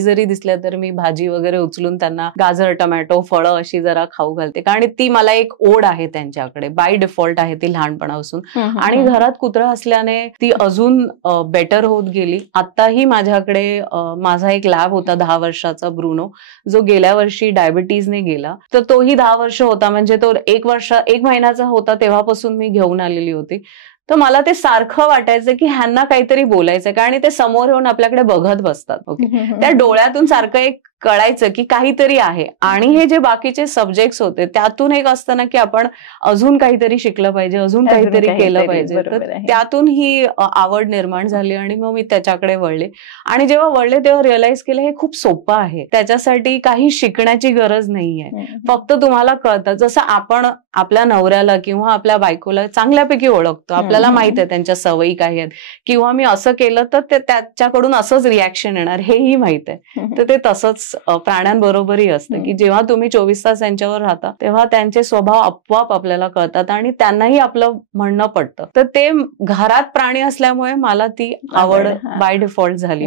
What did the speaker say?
जरी दिसल्या तर मी भाजी वगैरे उचलून त्यांना गाजर, टोमॅटो, फळं अशी जरा खाऊ घालते. कारण ती मला एक ओढ आहे त्यांच्याकडे, बाय डिफॉल्ट आहे ती लहानपणापासून. आणि घरात कुत्रा असल्याने ती अजून बेटर होत गेली. आताही माझ्याकडे माझा एक लॅब होता 10 वर्षाचा ब्रुनो, जो गेल्या वर्षी डायबिटीजने गेला. तर तोही 10 वर्ष होता, म्हणजे तो 1 महिन्याचा होता तेव्हापासून मी घेऊन आलेली होती. तर मला ते सारखं वाटायचं की ह्यांना काहीतरी बोलायचं, कारण ते समोर येऊन आपल्याकडे बघत बसतात. ओके, त्या डोळ्यातून सारखं एक कळायचं की काहीतरी आहे. आणि हे जे बाकीचे सब्जेक्ट्स होते त्यातून एक असतं ना की आपण अजून काहीतरी शिकलं पाहिजे, अजून काहीतरी केलं पाहिजे. तर त्यातून ही आवड निर्माण झाली आणि मग मी त्याच्याकडे वळले. आणि जेव्हा वळले तेव्हा रिअलाइज केलं हे खूप सोपं आहे, त्याच्यासाठी काही शिकण्याची गरज नाहीये. फक्त तुम्हाला कळतं, जसं आपण आपल्या नवऱ्याला किंवा आपल्या बायकोला चांगल्यापैकी ओळखतो, आपल्याला माहित आहे त्यांच्या सवयी काय आहेत, किंवा मी असं केलं तर ते त्याच्याकडून असंच रिॲक्शन येणार हेही माहित आहे. तर ते तसंच प्राण्यांबरोबरही असतं की जेव्हा तुम्ही 24 तास त्यांच्यावर राहता तेव्हा त्यांचे स्वभाव आपोआप आपल्याला कळतात आणि त्यांनाही आपलं म्हणणं पडतं. तर ते घरात प्राणी असल्यामुळे मला ती आवड बाय डिफॉल्ट झाली.